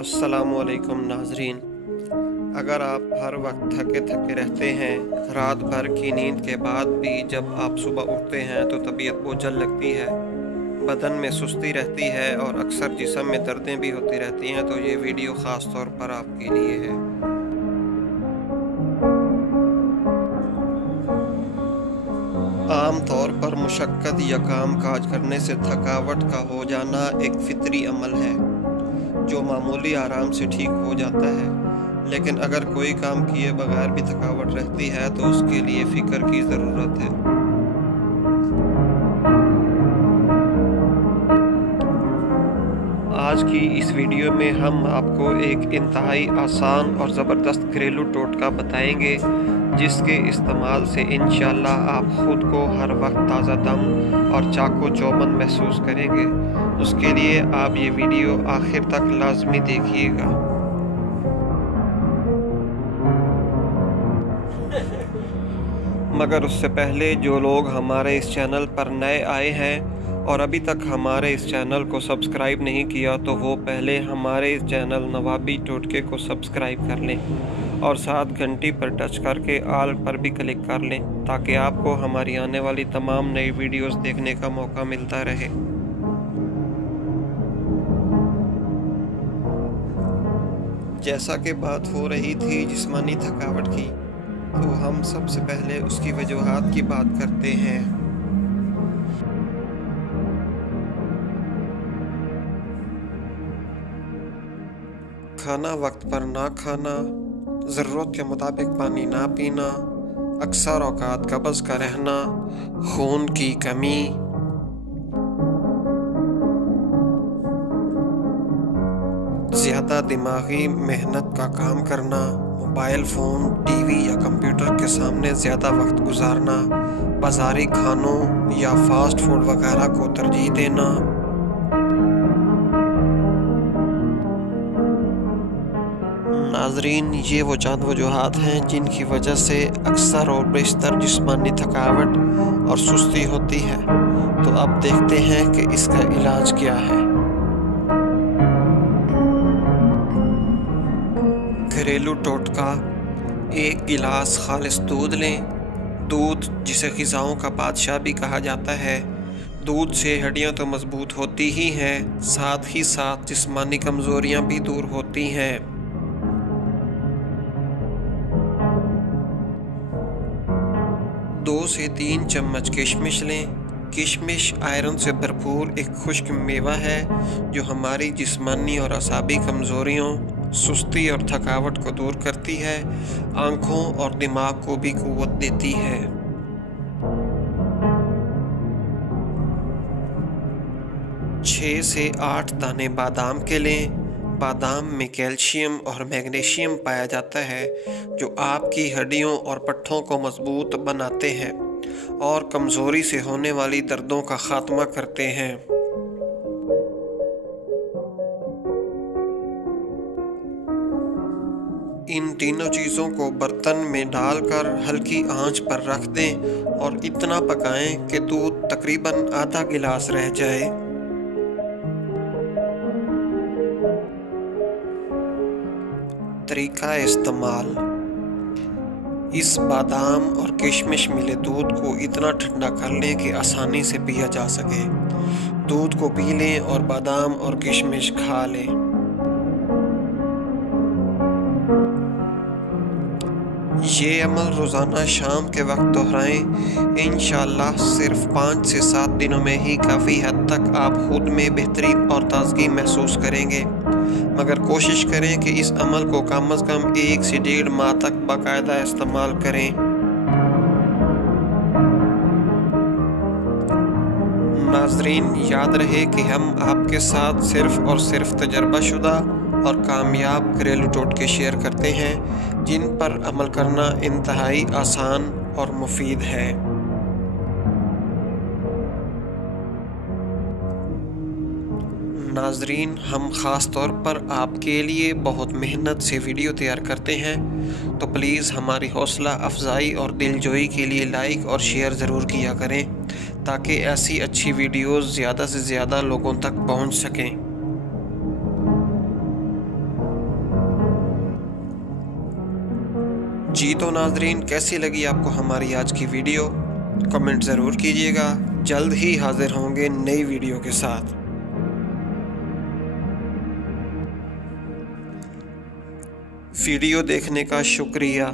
अस्सलामुअलैकुम नाजरीन। अगर आप हर वक्त थके थके रहते हैं, रात भर की नींद के बाद भी जब आप सुबह उठते हैं तो तबीयत बोझल लगती है, बदन में सुस्ती रहती है और अक्सर जिस्म में दर्दें भी होती रहती हैं, तो ये वीडियो ख़ास तौर पर आपके लिए है। आम तौर पर मुशक्क़त या काम काज करने से थकावट का हो जाना एक फितरी अमल है जो मामूली आराम से ठीक हो जाता है, लेकिन अगर कोई काम किए बगैर भी थकावट रहती है तो उसके लिए फ़िक्र की ज़रूरत है। आज की इस वीडियो में हम आपको एक इंतहाई आसान और ज़बरदस्त घरेलू टोटका बताएंगे जिसके इस्तेमाल से इंशाअल्लाह आप ख़ुद को हर वक्त ताज़ा दम और चाको चौबंद महसूस करेंगे। उसके लिए आप ये वीडियो आखिर तक लाजमी देखिएगा। मगर उससे पहले जो लोग हमारे इस चैनल पर नए आए हैं और अभी तक हमारे इस चैनल को सब्सक्राइब नहीं किया, तो वो पहले हमारे इस चैनल नवाबी टोटके को सब्सक्राइब कर लें और साथ घंटी पर टच करके ऑल पर भी क्लिक कर लें ताकि आपको हमारी आने वाली तमाम नई वीडियोस देखने का मौका मिलता रहे। जैसा कि बात हो रही थी जिस्मानी थकावट की, तो हम सबसे पहले उसकी वजूहात की बात करते हैं। खाना वक्त पर ना खाना, ज़रूरत के मुताबिक पानी ना पीना, अक्सर औकात कब्ज़ का रहना, खून की कमी, ज़्यादा दिमागी मेहनत का काम करना, मोबाइल फ़ोन, टीवी या कंप्यूटर के सामने ज़्यादा वक्त गुजारना, बाज़ारी खानों या फास्ट फूड वगैरह को तरजीह देना, नाजरीन, ये वो चंद वजूहात हैं जिनकी वजह से अक्सर और बेशतर जिस्मानी थकावट और सुस्ती होती है। तो अब देखते हैं कि इसका इलाज क्या है। घरेलू टोटका: 1 गिलास खालिस दूध लें। दूध, जिसे ग़िज़ाओं का बादशाह भी कहा जाता है, दूध से हड्डियां तो मजबूत होती ही हैं, साथ ही साथ जिस्मानी कमज़ोरियां भी दूर होती हैं। 2 से 3 चम्मच किशमिश लें। किशमिश आयरन से भरपूर एक खुश्क मेवा है जो हमारी जिस्मानी और असाबी कमज़ोरियों, सुस्ती और थकावट को दूर करती है, आँखों और दिमाग को भी क़ुव्वत देती है। 6 से 8 दाने बादाम के लें। बादाम में कैल्शियम और मैग्नीशियम पाया जाता है जो आपकी हड्डियों और पट्ठों को मजबूत बनाते हैं और कमज़ोरी से होने वाली दर्दों का ख़ात्मा करते हैं। इन तीनों चीज़ों को बर्तन में डालकर हल्की आंच पर रख दें और इतना पकाएं कि दूध तकरीबन आधा गिलास रह जाए। तरीका इस्तेमाल: इस बादाम और किशमिश मिले दूध को इतना ठंडा कर लें कि आसानी से पिया जा सके। दूध को पी लें और बादाम और किशमिश खा लें। ये अमल रोज़ाना शाम के वक्त दोहराएं। इंशाअल्लाह सिर्फ 5 से 7 दिनों में ही काफ़ी हद तक आप खुद में बेहतरी और ताजगी महसूस करेंगे, मगर कोशिश करें कि इस अमल को कम अज़ कम 1 से 1.5 माह तक बाकायदा इस्तेमाल करें। नाजरीन, याद रहे कि हम आपके साथ सिर्फ़ और सिर्फ तजर्बाशुदा और कामयाब घरेलू टोटके शेयर करते हैं जिन पर अमल करना इंतहाई आसान और मुफीद है। नाजरीन, हम ख़ास तौर पर आपके लिए बहुत मेहनत से वीडियो तैयार करते हैं, तो प्लीज़ हमारी हौसला अफजाई और दिलजोई के लिए लाइक और शेयर ज़रूर किया करें ताकि ऐसी अच्छी वीडियोज़ ज़्यादा से ज़्यादा लोगों तक पहुंच सकें। जी तो नाजरीन, कैसी लगी आपको हमारी आज की वीडियो? कमेंट ज़रूर कीजिएगा। जल्द ही हाजिर होंगे नई वीडियो के साथ। वीडियो देखने का शुक्रिया।